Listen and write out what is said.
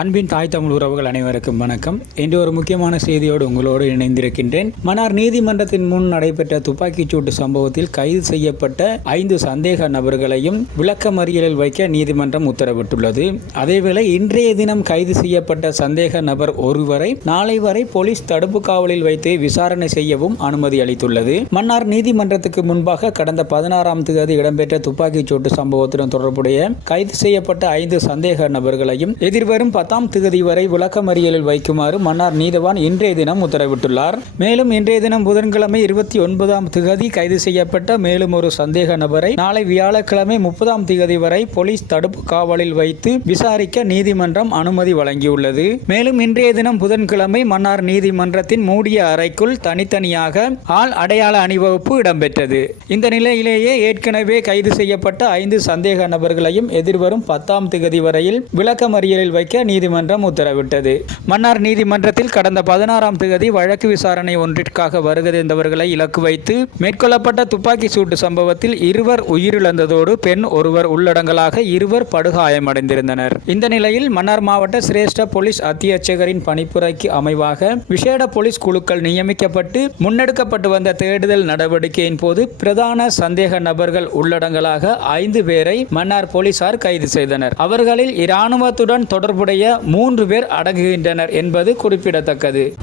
அன்பின் தாய் தமிழ் உறவுகள் அனைவருக்கும் வணக்கம். இன்று ஒரு முக்கியமான செய்தியோடு உங்களோடு இணைந்திருக்கின்றேன். மன்னார் நீதிமன்றத்தின் முன் நடைபெற்ற துப்பாக்கிச் சூட்டு சம்பவத்தில் கைது செய்யப்பட்ட ஐந்து சந்தேக நபர்களையும் விளக்கமறியலில் வைக்க நீதிமன்றம் உத்தரவிட்டுள்ளது. அதேவேளை இன்றைய தினம் கைது செய்யப்பட்ட சந்தேக நபர் ஒருவரை நாளை வரை போலீஸ் தடுப்பு காவலில் வைத்து விசாரணை செய்யவும் அனுமதி அளித்துள்ளது. மன்னார் நீதிமன்றத்துக்கு முன்பாக கடந்த பதினாறாம் தேதி இடம்பெற்ற துப்பாக்கிச் சூட்டு சம்பவத்துடன் தொடர்புடைய கைது செய்யப்பட்ட ஐந்து சந்தேக நபர்களையும் எதிர்வரும் பத்தாம் தேதி வரை விளக்கமறியலில் வைக்குமாறு மன்னார் நீதவான் இன்றைய தினம் உத்தரவிட்டுள்ளார். மேலும் இன்றைய தினம் புதன்கிழமை இருபத்தி ஒன்பதாம் திகதி கைது செய்யப்பட்ட மேலும் ஒரு சந்தேக நபரை நாளை வியாழக்கிழமை முப்பதாம் திகதி வரை போலீஸ் தடுப்பு காவலில் வைத்து விசாரிக்க நீதிமன்றம் அனுமதி வழங்கியுள்ளது. மேலும் இன்றைய தினம் புதன்கிழமை மன்னார் நீதிமன்றத்தின் மூடிய அறைக்குள் தனித்தனியாக ஆள் அடையாள அணிவகுப்பு இடம்பெற்றது. இந்த நிலையிலேயே ஏற்கனவே கைது செய்யப்பட்ட ஐந்து சந்தேக நபர்களையும் எதிர்வரும் பத்தாம் திகதி வரையில் விளக்கமறியலில் வைக்க நீதிமன்றம் உத்தரவிட்டது. மன்னார் நீதிமன்றத்தில் கடந்த பதினாறாம் தேதி வழக்கு விசாரணை ஒன்றிற்காக வருகிறவர்களை இலக்கு வைத்து மேற்கொள்ளப்பட்ட துப்பாக்கி சூட்டு சம்பவத்தில் இருவர் உயிரிழந்ததோடு பெண் ஒருவர் உள்ளடங்கலாக இருவர் படுகாயமடைந்திருந்தனர். இந்த நிலையில் மன்னார் மாவட்ட சிரேஷ்ட போலீஸ் அத்தியட்சகரின் பணிப்புரைக்கு அமைவாக விசேட போலீஸ் குழுக்கள் நியமிக்கப்பட்டு முன்னெடுக்கப்பட்டு வந்த தேடுதல் நடவடிக்கையின் போது பிரதான சந்தேக நபர்கள் உள்ளடங்கலாக ஐந்து பேரை மன்னார் போலீசார் கைது செய்தனர். அவர்களில் இராணுவத்துடன் தொடர்புடைய மூன்று பேர் அடங்குகின்றனர் என்பது குறிப்பிடத்தக்கது.